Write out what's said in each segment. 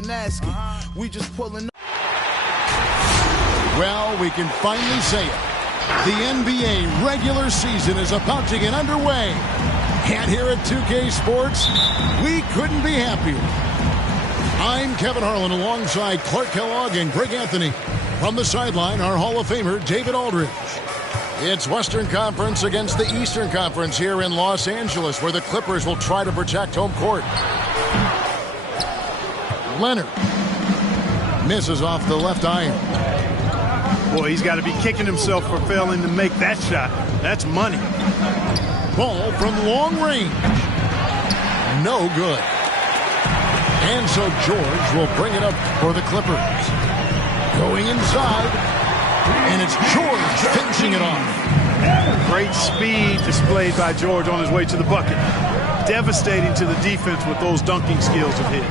even asking. We just pulling. Well, we can finally say it. The NBA regular season is about to get underway. And here at 2K Sports, we couldn't be happier. I'm Kevin Harlan alongside Clark Kellogg and Greg Anthony. From the sideline, our Hall of Famer, David Aldridge. It's Western Conference against the Eastern Conference here in Los Angeles, where the Clippers will try to protect home court. Leonard misses off the left iron. Boy, he's got to be kicking himself for failing to make that shot. That's money. Ball from long range. No good. And so George will bring it up for the Clippers. Going inside. And it's George finishing it off. Great speed displayed by George on his way to the bucket. Devastating to the defense with those dunking skills of his.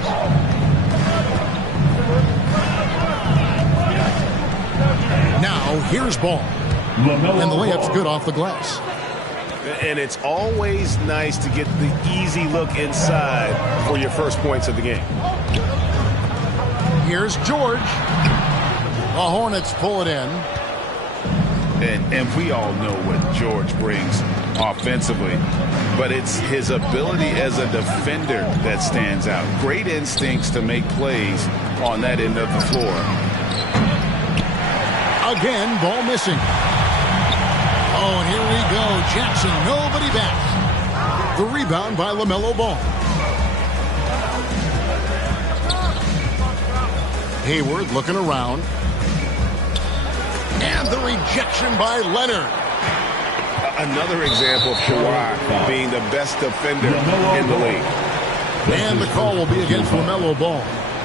Now, here's ball. And the layup's good off the glass. And it's always nice to get the easy look inside for your first points of the game. Here's George. The Hornets pull it in. And we all know what George brings offensively, but it's his ability as a defender that stands out. Great instincts to make plays on that end of the floor. Again, ball missing. Oh, and here we go. Jackson, nobody back. The rebound by LaMelo Ball. Hayward looking around. And the rejection by Leonard. Another example of Kawhi being the best defender in the league. And the call will be against LaMelo Ball.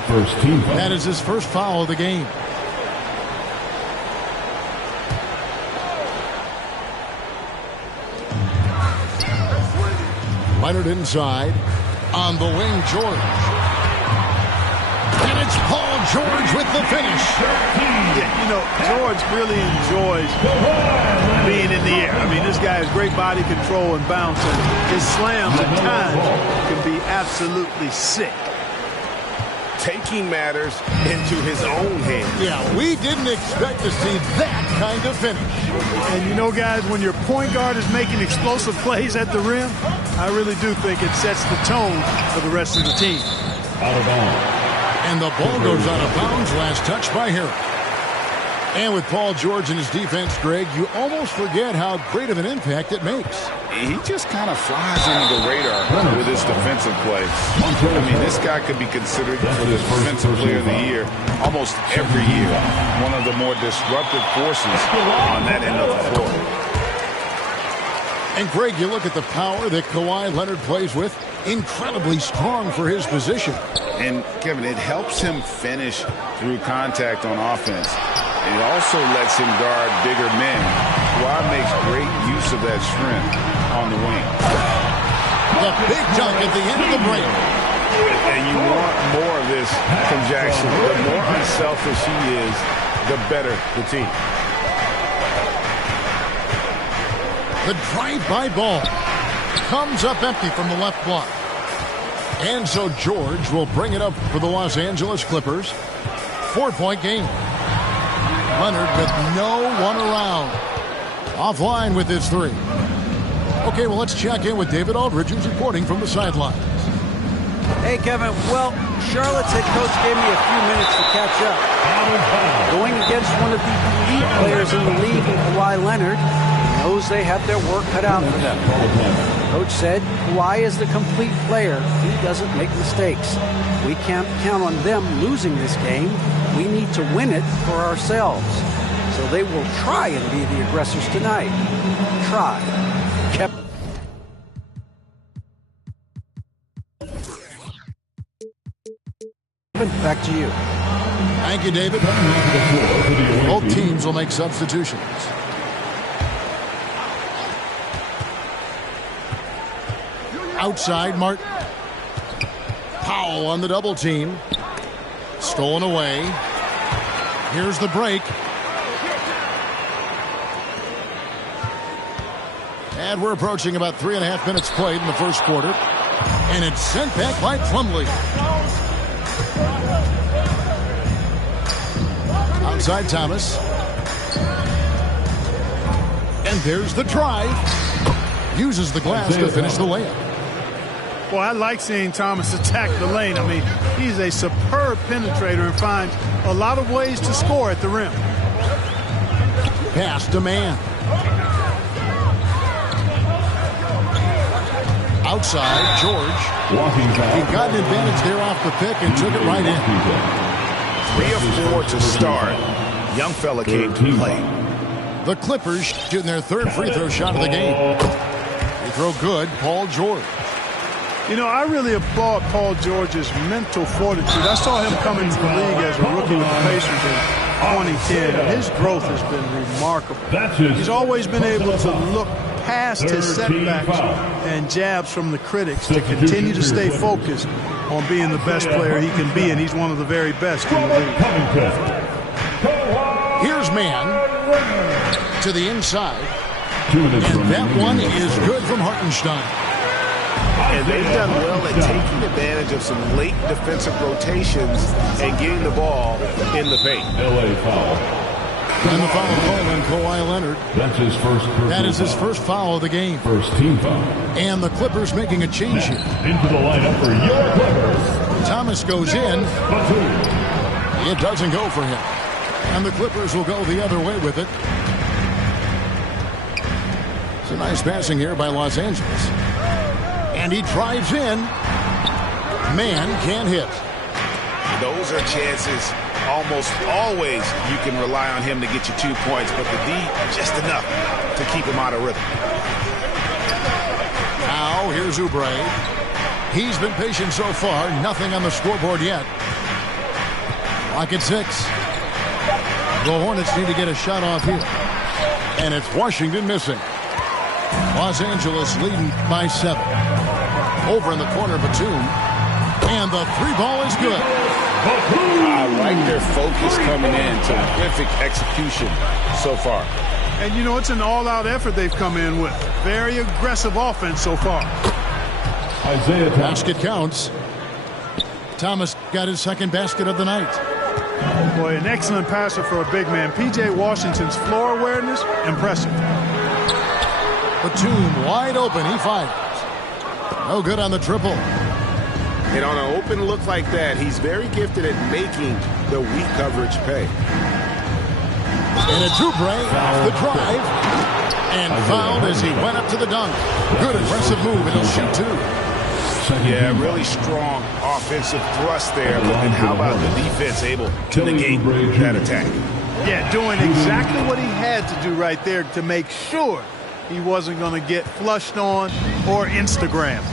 First team foul. That is his first foul of the game. Leonard inside. On the wing, George. And it's Paul George with the finish. Yeah, you know, George really enjoys being in the air. I mean, this guy has great body control and bounce, and his slams at times can be absolutely sick. Taking matters into his own hands. Yeah, we didn't expect to see that kind of finish. And you know, guys, when your point guard is making explosive plays at the rim, I really do think it sets the tone for the rest of the team. Out of bounds. And the ball goes out of bounds. Last touch by Harris. And with Paul George and his defense, Greg, you almost forget how great of an impact it makes. He just kind of flies under the radar with his defensive play. I mean, this guy could be considered for the Defensive Player of the Year almost every year. One of the more disruptive forces on that end of the floor. And, Greg, you look at the power that Kawhi Leonard plays with. Incredibly strong for his position. And, Kevin, it helps him finish through contact on offense. It also lets him guard bigger men. Kawhi makes great use of that strength on the wing. The big dunk at the end of the break. And you want more of this from Jackson. The more unselfish he is, the better the team. The drive-by ball comes up empty from the left block. And so George will bring it up for the Los Angeles Clippers. 4-point game. Leonard with no one around. Offline with his three. Okay, well, let's check in with David Aldridge, who's reporting from the sidelines. Hey, Kevin. Well, Charlotte's head coach gave me a few minutes to catch up. Going against one of the elite players in the league, Kawhi Leonard, knows they have their work cut out for them. Coach said Kawhi is the complete player. He doesn't make mistakes. We can't count on them losing this game. We need to win it for ourselves. So they will try and be the aggressors tonight. Try. Back to you. Thank you, David. Both teams will make substitutions. Outside, Martin. Powell on the double team. Stolen away. Here's the break. And we're approaching about 3.5 minutes played in the first quarter. And it's sent back by Plumlee. outside Thomas. And there's the drive. Uses the glass to finish the layup. Well, I like seeing Thomas attack the lane. I mean, he's a superb penetrator and finds a lot of ways to score at the rim. Pass to man. Outside, George. He got an advantage there off the pick and took it right in. 3 of 4 to start. Young fella came to play. The Clippers shooting their third free throw shot of the game. They throw good, Paul George. You know, I really applaud Paul George's mental fortitude. I saw him come into the league as a rookie with the Pacers in 2010. And his growth has been remarkable. He's always been able to look past his setbacks and jabs from the critics to continue to stay focused on being the best player he can be, and he's one of the very best in the league. Here's man to the inside, and that one is good from Hartenstein. And they've done well at taking advantage of some late defensive rotations and getting the ball in the paint. LA foul. And the foul called on Kawhi Leonard. That's his first. That is his first foul of the game. First team foul. And the Clippers making a change here. Into the lineup for your Clippers. Thomas goes in. It doesn't go for him. And the Clippers will go the other way with it. It's a nice passing here by Los Angeles. And he drives in. Man can't hit. Those are chances almost always you can rely on him to get you 2 points, but the D just enough to keep him out of rhythm. Now here's Oubre. He's been patient so far. Nothing on the scoreboard yet. Clock at 6. The Hornets need to get a shot off here. And it's Washington missing. Los Angeles leading by 7. Over in the corner, Batum. And the 3-ball is good. I like their focus coming in. Terrific execution so far. And, you know, it's an all-out effort they've come in with. Very aggressive offense so far. Isaiah basket counts. Thomas got his second basket of the night. Boy, an excellent passer for a big man. P.J. Washington's floor awareness, impressive. Batum wide open. He fires. No good on the triple. And on an open look like that, he's very gifted at making the weak coverage pay. And it's Oubre off the drive. And fouled as he went up to the dunk. Good aggressive move, and he'll shoot 2. Yeah, really strong offensive thrust there. But then how about the defense able to negate that attack? Yeah, doing exactly what he had to do right there to make sure he wasn't going to get flushed on or Instagrammed.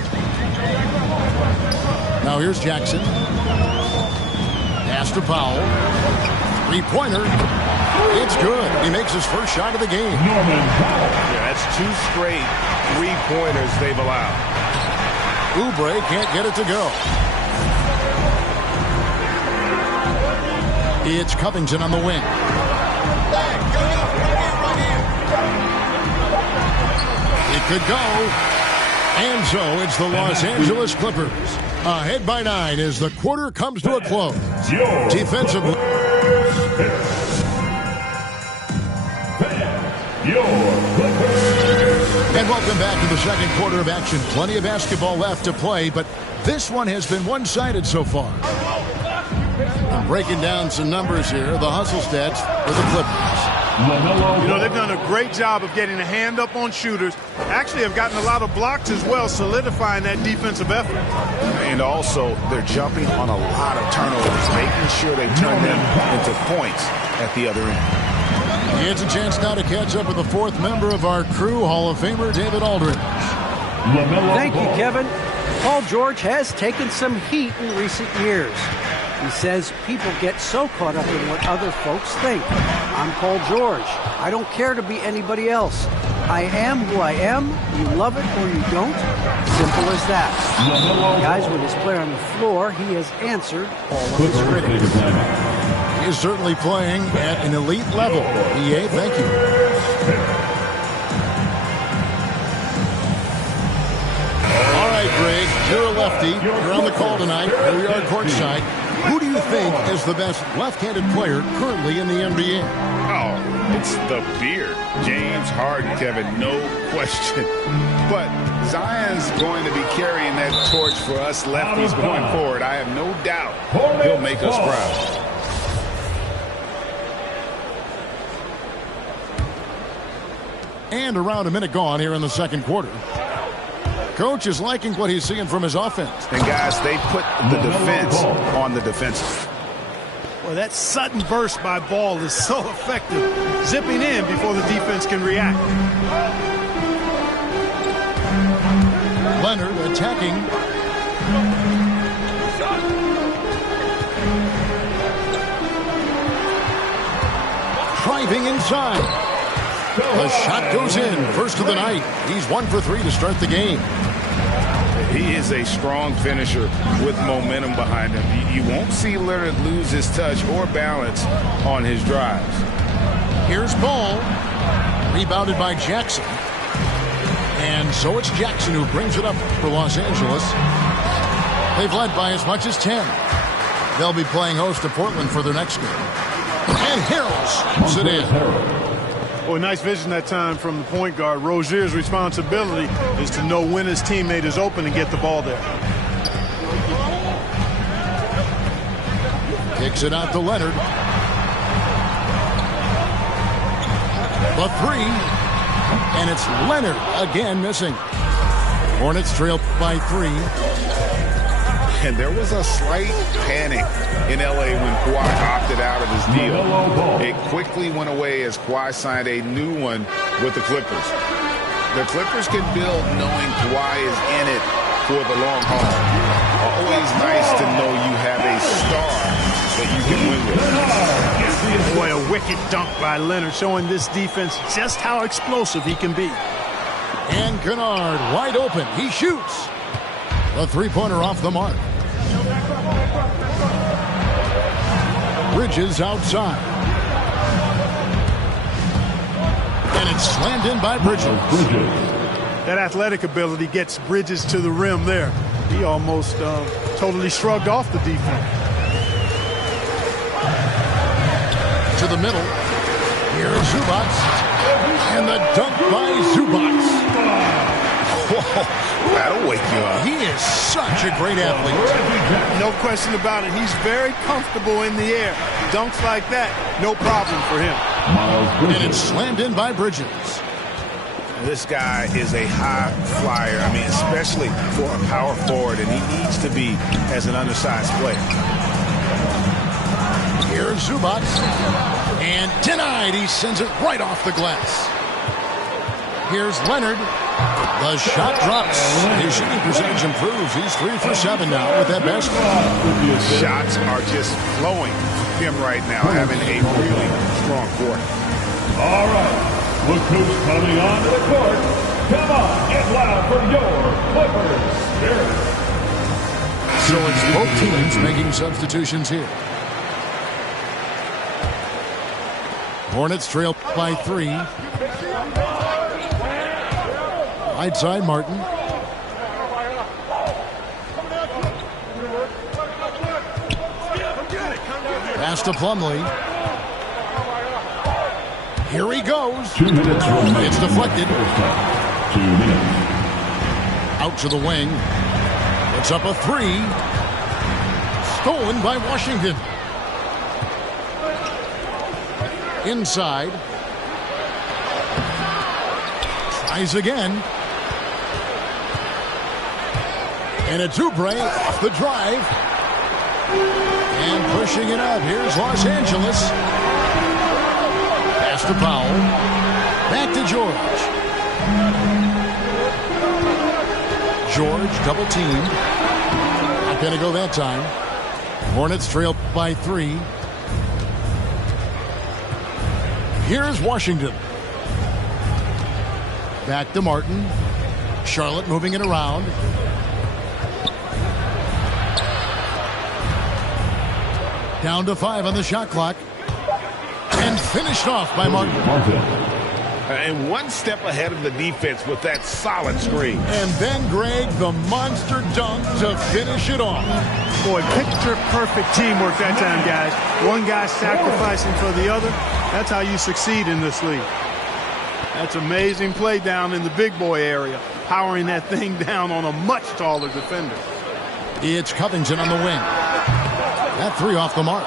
Now here's Jackson. Pass to Powell. 3-pointer. It's good. He makes his first shot of the game. Yeah, that's 2 straight 3-pointers they've allowed. Oubre can't get it to go. It's Covington on the wing. It could go. And so it's the Los Angeles Clippers ahead by 9 as the quarter comes to a close. Defensively. And welcome back to the second quarter of action. Plenty of basketball left to play, but this one has been one-sided so far. I'm breaking down some numbers here. The hustle stats for the Clippers. You know, they've done a great job of getting a hand up on shooters. Actually have gotten a lot of blocks as well, solidifying that defensive effort. And also, they're jumping on a lot of turnovers, making sure they turn them into points at the other end. It's a chance now to catch up with the 4th member of our crew, Hall of Famer David Aldridge. Thank you, Kevin. Paul George has taken some heat in recent years. He says people get so caught up in what other folks think. I'm Paul George. I don't care to be anybody else. I am who I am. You love it or you don't. Simple as that. Guys, with his play on the floor, he has answered all of his critics. He is certainly playing at an elite level. EA, thank you. All right, Greg, you're a lefty. You're on the call tonight. Here we are courtside. Who do you think is the best left-handed player currently in the NBA? Oh, it's the beard. James Harden, Kevin, no question. But Zion's going to be carrying that torch for us lefties going forward. I have no doubt he'll make us proud. And around a minute gone here in the second quarter. Coach is liking what he's seeing from his offense. And guys, they put the defense on the defensive. Well, that sudden burst by Ball is so effective, zipping in before the defense can react. Leonard attacking. Driving inside. The shot goes in. First of the night. He's 1 for 3 to start the game. He is a strong finisher with momentum behind him. You won't see Leonard lose his touch or balance on his drives. Here's Ball. Rebounded by Jackson. And so it's Jackson who brings it up for Los Angeles. They've led by as much as 10. They'll be playing host to Portland for their next game. And Harrells puts it in. Boy, nice vision that time from the point guard. Rozier's responsibility is to know when his teammate is open and get the ball there. Kicks it out to Leonard. The three. And it's Leonard again missing. Hornets trail by 3. And there was a slight panic in L.A. when Kawhi opted out of his deal. It quickly went away as Kawhi signed a new one with the Clippers. The Clippers can build knowing Kawhi is in it for the long haul. Always nice to know you have a star that you can win with. Boy, a wicked dunk by Leonard, showing this defense just how explosive he can be. And Kennard wide open. He shoots. A three-pointer off the mark. Bridges outside. And it's slammed in by Bridges. That athletic ability gets Bridges to the rim there. He almost totally shrugged off the defense. To the middle. Here's Zubac. And the dunk by Zubac. That'll wake you up. He is such a great athlete. No question about it. He's very comfortable in the air. Dunks like that, no problem for him. And it's slammed in by Bridges. This guy is a high flyer. I mean, especially for a power forward, and he needs to be as an undersized player. Here's Zubac. And denied. He sends it right off the glass. Here's Leonard. The shot drops. His shooting percentage improves. He's 3 for 7 now with that basket. Shots are just flowing from him right now, having a really strong quarter. All right. Look who's coming onto the court. Come on, get loud for your Clippers Spirit. So it's both teams making substitutions here. Hornets trail by 3. Right side, Martin. Pass to Plumlee. Here he goes. 2 minutes remaining. It's deflected. 2 minutes. Out to the wing. It's up a 3. Stolen by Washington. Inside. Tries again. And a Oubre off the drive. And pushing it up. Here's Los Angeles. Pass to Powell. Back to George. George double teamed. Not going to go that time. Hornets trail by 3. Here's Washington. Back to Martin. Charlotte moving it around. Down to 5 on the shot clock. And finished off by Martin. And one step ahead of the defense with that solid screen. And then, Greg, the monster dunk to finish it off. Boy, picture-perfect teamwork that time, guys. One guy sacrificing for the other. That's how you succeed in this league. That's amazing play down in the big boy area, powering that thing down on a much taller defender. It's Covington on the wing. That three off the mark.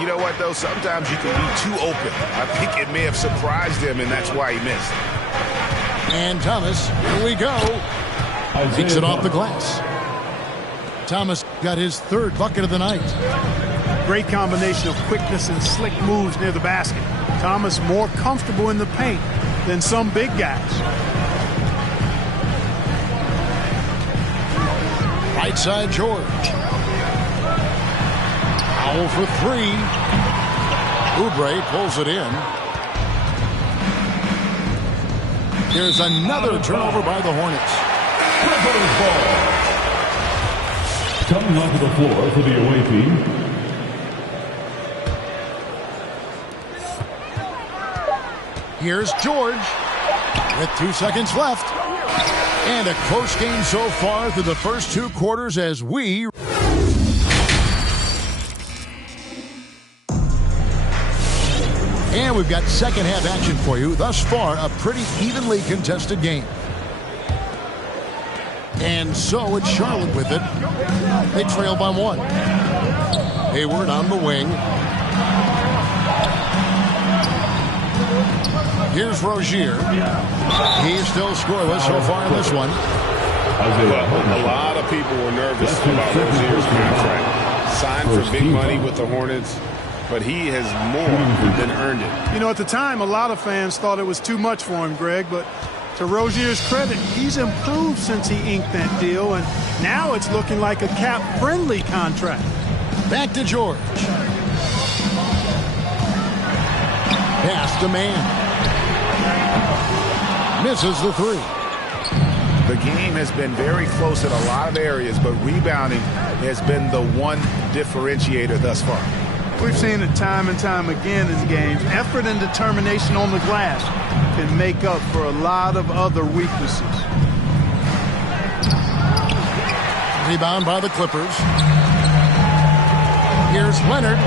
You know what, though? Sometimes you can be too open. I think it may have surprised him, and that's why he missed. And Thomas, here we go. Takes it off the glass. Thomas got his third bucket of the night. Great combination of quickness and slick moves near the basket. Thomas more comfortable in the paint than some big guys. Right side, George. Foul for three. Oubre pulls it in. There's another turnover by the Hornets. Coming onto the floor for the away team. Here's George with 2 seconds left. And a close game so far through the first two quarters as we... And we've got second half action for you. Thus far, a pretty evenly contested game. And so it's Charlotte with it. They trail by one. Hayward on the wing. Here's Rozier. He's still scoreless so far in this one. Well, a lot of people were nervous about Rozier's contract. Signed for big money with the Hornets, but he has more than earned it. You know, at the time, a lot of fans thought it was too much for him, Greg, but to Rozier's credit, he's improved since he inked that deal, and now it's looking like a cap-friendly contract. Back to George. Pass to man. Misses the three. The game has been very close in a lot of areas, but rebounding has been the one differentiator thus far. We've seen it time and time again in games. Effort and determination on the glass can make up for a lot of other weaknesses. Rebound by the Clippers. Here's Leonard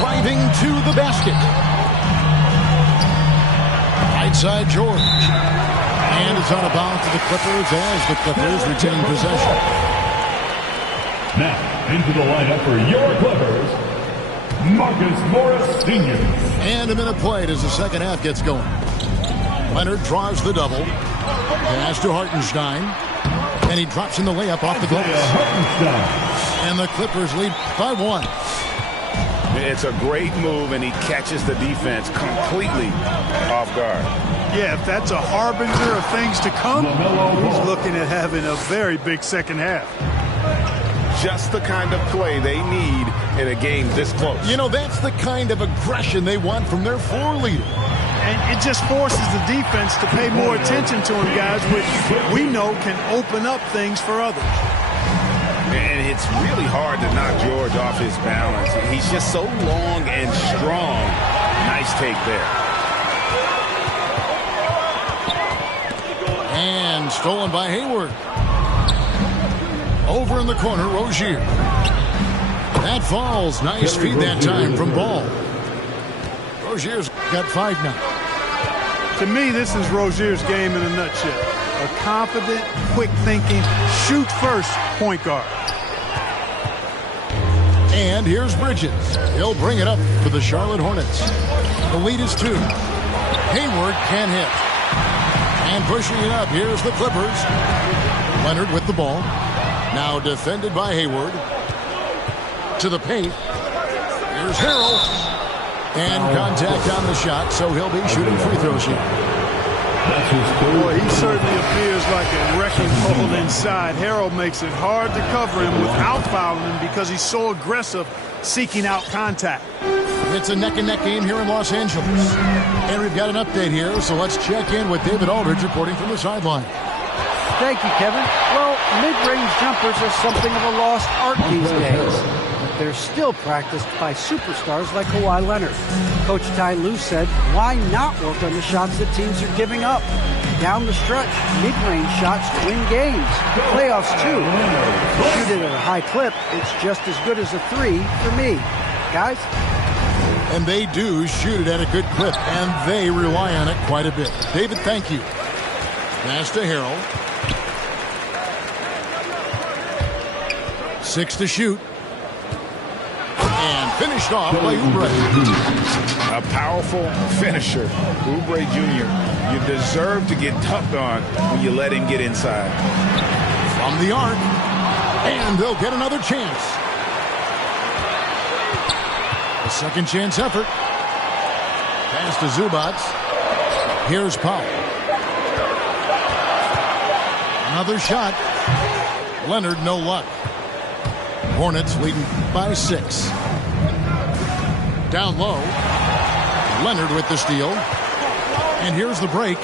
driving to the basket. Right side, George. And it's on a bounce to the Clippers as the Clippers retain possession. Now, into the lineup for your Clippers, Marcus Morris Sr. And a minute played as the second half gets going. Leonard draws the double. Pass to Hartenstein. And he drops in the layup off the glass. And the Clippers lead by one. It's a great move, and he catches the defense completely off guard. Yeah, if that's a harbinger of things to come, he's looking at having a very big second half. Just the kind of play they need in a game this close. You know, that's the kind of aggression they want from their floor leader. And it just forces the defense to pay more attention to him, guys, which we know can open up things for others. And it's really hard to knock George off his balance. He's just so long and strong. Nice take there. And stolen by Hayward. Over in the corner, Rozier. That falls. Nice feed that time from Ball. Rozier's got 5 now. To me, this is Rozier's game in a nutshell. A confident, quick-thinking, shoot-first point guard. And here's Bridges. He'll bring it up for the Charlotte Hornets. The lead is 2. Hayward can't hit. And pushing it up, here's the Clippers. Leonard with the ball. Now defended by Hayward. To the paint. Here's Harrell. And contact on the shot, so he'll be shooting free throws here. Boy, he certainly appears like a wrecking ball inside. Harrell makes it hard to cover him without fouling him because he's so aggressive seeking out contact. It's a neck-and-neck game here in Los Angeles. And we've got an update here, so let's check in with David Aldridge reporting from the sideline. Thank you, Kevin. Well, mid-range jumpers are something of a lost art these days. they're still practiced by superstars like Kawhi Leonard. Coach Ty Lue said, why not work on the shots that teams are giving up? Down the stretch, mid-range shots win games. Playoffs, too. Shoot it at a high clip, it's just as good as a three for me. Guys? And they do shoot it at a good clip, and they rely on it quite a bit. David, thank you. Pass to Harrell. 6 to shoot. And finished off by Oubre. A powerful finisher. Oubre Jr., you deserve to get dunked on when you let him get inside. From the arc. And they'll get another chance. A second chance effort. Pass to Zubac. Here's Powell. Another shot. Leonard, no luck. Hornets leading by 6. Down low. Leonard with the steal. And here's the break.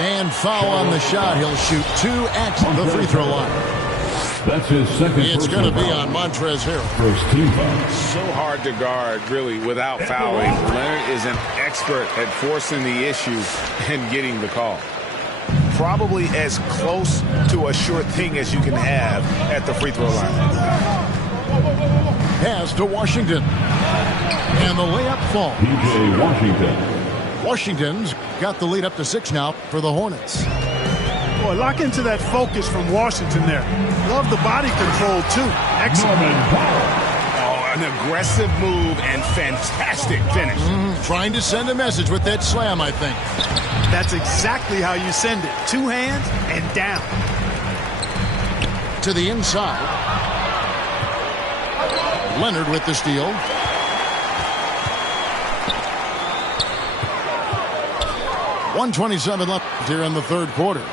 And foul on the shot. He'll shoot 2 at the free throw line. That's his second. It's going to be on Montrezl Harrell. First team foul. So hard to guard, really, without fouling. Leonard is an expert at forcing the issue and getting the call. Probably as close to a sure thing as you can have at the free throw line. Pass to Washington. And the layup falls. P.J. Washington. Washington's got the lead up to 6 now for the Hornets. Boy, lock into that focus from Washington there. Love the body control, too. Excellent. Oh, an aggressive move and fantastic finish. Trying to send a message with that slam, I think. That's exactly how you send it. 2 hands and down. To the inside. Leonard with the steal. .127 left here in the third quarter.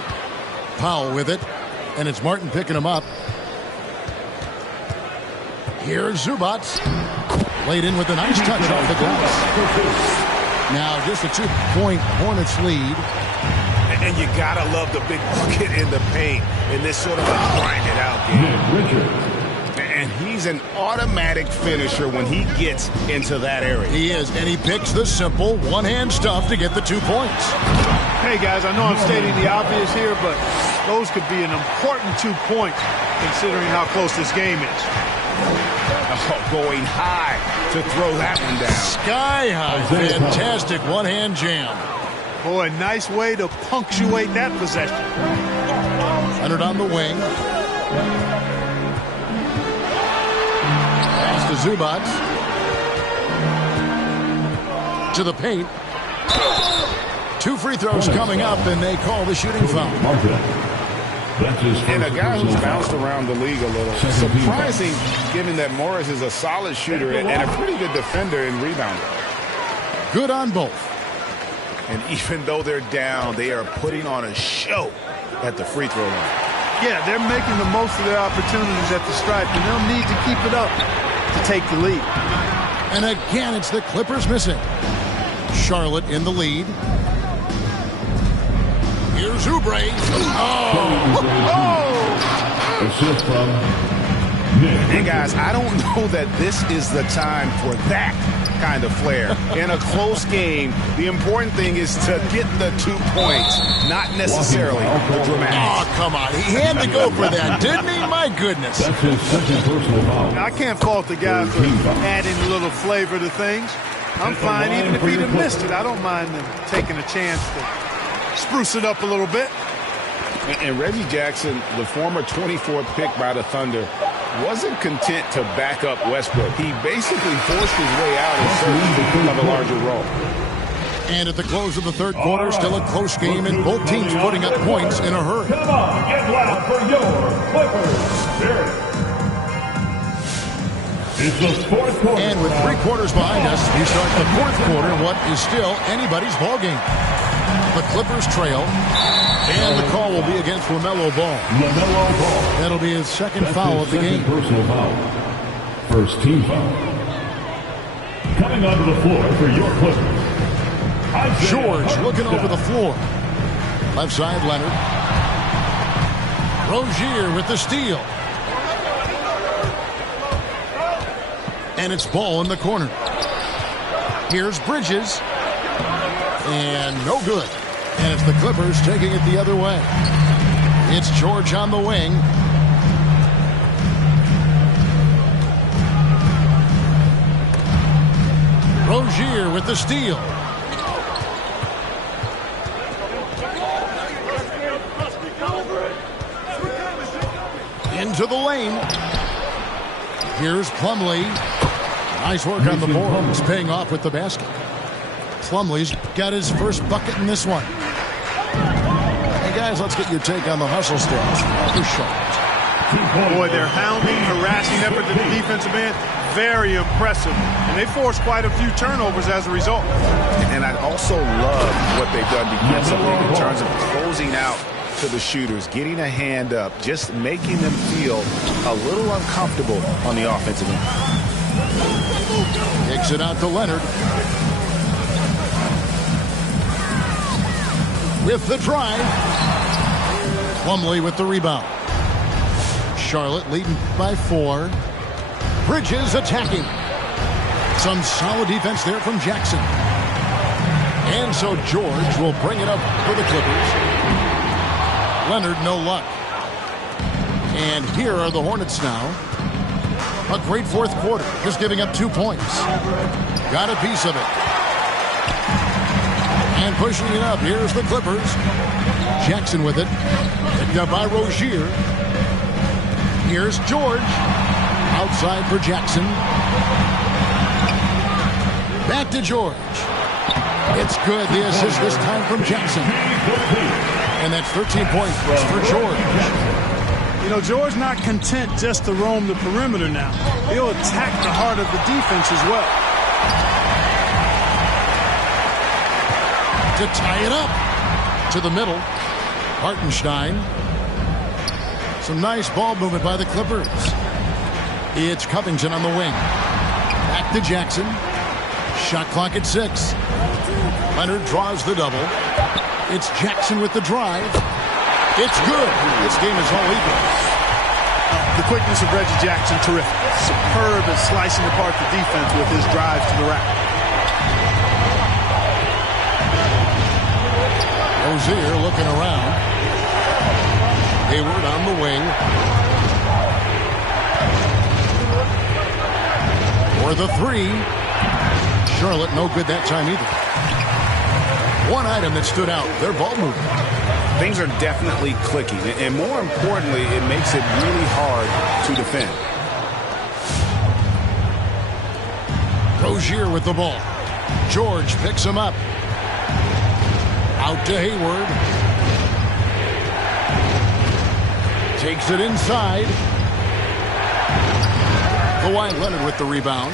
Powell with it, and it's Martin picking him up. Here's Zubac. Laid in with a nice touch off the glass. Now just a 2-point Hornets lead. And you gotta love the big bucket in the paint in this sort of a grinded out game. And he's an automatic finisher when he gets into that area. He is, and he picks the simple one-hand stuff to get the 2 points. Hey, guys, I know I'm stating the obvious here, but those could be an important 2 points considering how close this game is. Going high to throw that one down. Sky high. Fantastic one-hand jam. Boy, nice way to punctuate that possession. Leonard on the wing. Pass to Zubac. To the paint. 2 free throws coming up, and they call the shooting foul. And a guy who's bounced around the league a little. Surprising, given that Morris is a solid shooter and a pretty good defender and rebounder. Good on both. And even though they're down, they are putting on a show at the free throw line. Yeah, they're making the most of their opportunities at the stripe, and they'll need to keep it up to take the lead. And again, it's the Clippers missing. Charlotte in the lead. Here's Oubre. Assist from Nick. Hey, guys, I don't know that this is the time for that kind of flair. In a close game, the important thing is to get the 2 points, not necessarily the dramatics. Oh, come on. He had to go for that, didn't he? My goodness. That's his second personal foul. I can't fault the guy for adding a little flavor to things. I'm fine even if he'd have missed it. I don't mind them taking a chance to spruce it up a little bit. And Reggie Jackson, the former 24th pick by the Thunder, wasn't content to back up Westbrook. He basically forced his way out in search of a larger role. And at the close of the third quarter, still a close game, and both teams putting up points in a hurry. Come on, get loud for your Clippers. It's the fourth quarter. And with 3 quarters behind us, we start the fourth quarter, what is still anybody's ball game. The Clippers trail, and the call will be against LaMelo Ball. LaMelo Ball. That'll be his second foul of the game. Personal foul. First team foul. Coming onto the floor for your Clippers. George looking over the floor. Left side, Leonard. Rozier with the steal. And it's ball in the corner. Here's Bridges. And no good. And it's the Clippers taking it the other way. It's George on the wing. Rozier with the steal. Into the lane. Here's Plumlee. Nice work on the board. He's paying off with the basket. Plumlee's got his first bucket in this one. Hey, guys, let's get your take on the hustle stats. Boy, their hounding, harassing effort to the defensive end, very impressive. And they forced quite a few turnovers as a result. And I also love what they've done defensively in terms of closing out to the shooters, getting a hand up, just making them feel a little uncomfortable on the offensive end. Kicks it out to Leonard. With the drive. Plumlee with the rebound. Charlotte leading by 4. Bridges attacking. Some solid defense there from Jackson. And so George will bring it up for the Clippers. Leonard, no luck. And here are the Hornets now. A great fourth quarter, just giving up 2 points. Got a piece of it. And pushing it up, here's the Clippers. Jackson with it. Picked up by Rozier. Here's George. Outside for Jackson. Back to George. It's good. The assist this time from Jackson. And that's 13 points for George. You know, George not content just to roam the perimeter now. He'll attack the heart of the defense as well. To tie it up. To the middle. Hartenstein. Some nice ball movement by the Clippers. It's Covington on the wing. Back to Jackson. Shot clock at 6. Leonard draws the double. It's Jackson with the drive. It's good. This game is all even. The quickness of Reggie Jackson, terrific. Superb at slicing apart the defense with his drive to the rack. Rozier looking around. Hayward on the wing. For the 3. Charlotte no good that time either. One item that stood out, their ball movement. Things are definitely clicking, and more importantly, it makes it really hard to defend. Rozier with the ball. George picks him up. Out to Hayward. Takes it inside. Kawhi Leonard with the rebound.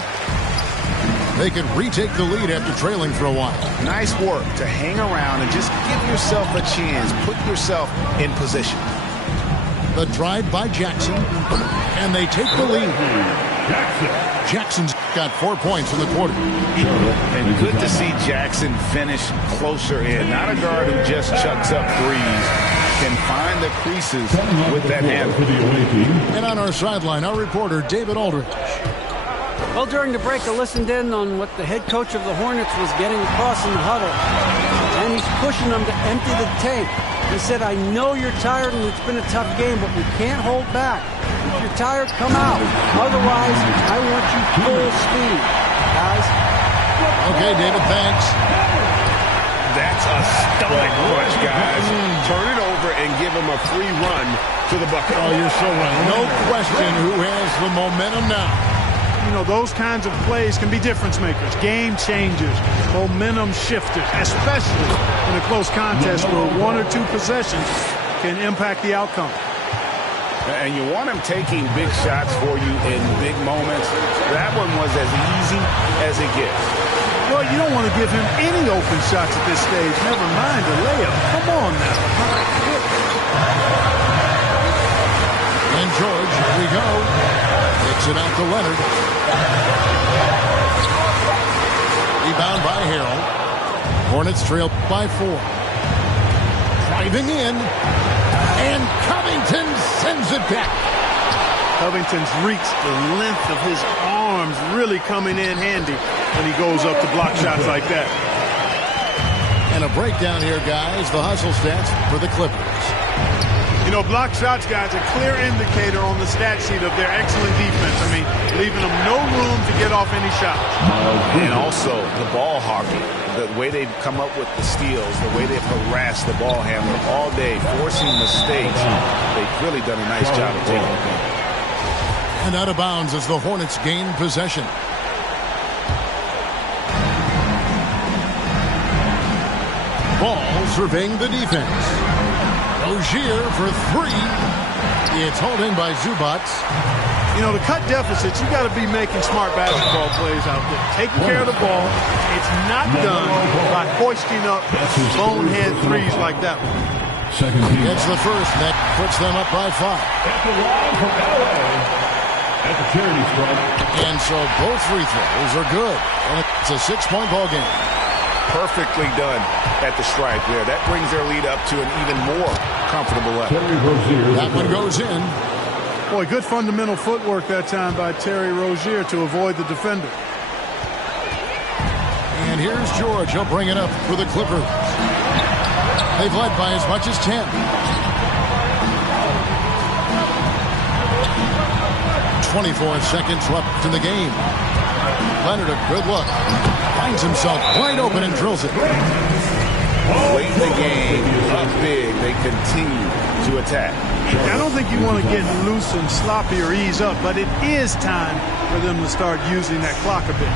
They could retake the lead after trailing for a while. Nice work to hang around and just give yourself a chance. Put yourself in position. The drive by Jackson. And they take the lead. Jackson's got 4 points in the quarter. And good to see Jackson finish closer in. Not a guard who just chucks up threes. Can find the creases with that hand. And on our sideline, our reporter, David Aldridge. Well, during the break, I listened in on what the head coach of the Hornets was getting across in the huddle. And he's pushing them to empty the tank. He said, I know you're tired and it's been a tough game, but we can't hold back. If you're tired, come out. Otherwise, I want you full speed, guys. Okay, David, thanks. That's a stomach punch, guys. Turn it over and give him a free run to the bucket. Oh, you're so right. No question who has the momentum now. You know, those kinds of plays can be difference makers, game changers, momentum shifters, especially in a close contest where 1 or 2 possessions can impact the outcome. And you want him taking big shots for you in big moments. That one was as easy as it gets. Well, you don't want to give him any open shots at this stage, never mind a layup. Come on now. And George, here we go. Kicks it out to Leonard. Rebound by Harrell. Hornets trail by 4. Driving in. And Covington sends it back. Covington's reach, the length of his arms really coming in handy when he goes up to block shots like that. And a breakdown here, guys. The hustle stats for the Clippers. You know, block shots, guys, a clear indicator on the stat sheet of their excellent defense. I mean, leaving them no room to get off any shots. And also the ball hockey, the way they've come up with the steals, the way they've harassed the ball handler all day, forcing mistakes. They've really done a nice job of taking it. And out of bounds as the Hornets gain possession. Ball surveying the defense. Rozier for three. It's hauled in by Zubac. You know, to cut deficits, you got to be making smart basketball plays out there. Taking care of the ball. It's not done by hoisting up bonehead threes like that one. Gets the first. That puts them up by 5. At the line for LA. At the charity stripe. And so both free throws are good. And it's a 6-point ball game. Perfectly done at the stripe there. That brings their lead up to an even more comfortable level. That one goes in. Boy, good fundamental footwork that time by Terry Rozier to avoid the defender. And here's George. He'll bring it up for the Clippers. They've led by as much as 10. "24 seconds left in the game. Leonard, a good look. Finds himself wide open and drills it. Late in the game, up big, they continue to attack. I don't think you want to get loose and sloppy or ease up, but it is time for them to start using that clock a bit.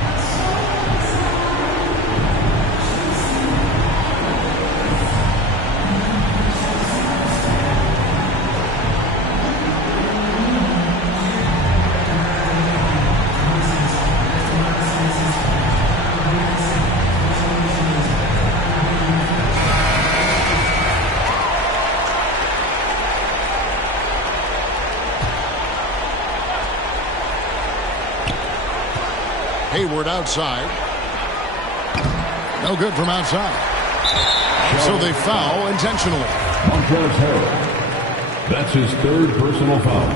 Hayward outside. No good from outside. So they foul intentionally. Montrezl Harrell. That's his 3rd personal foul.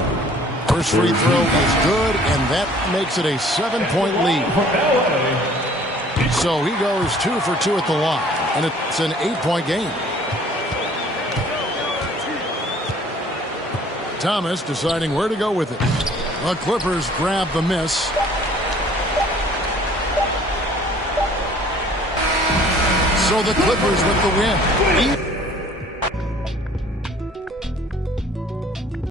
First free throw is good, and that makes it a 7-point lead. So he goes 2 for 2 at the line, and it's an 8-point game. Thomas deciding where to go with it. The Clippers grab the miss. So the Clippers with the win.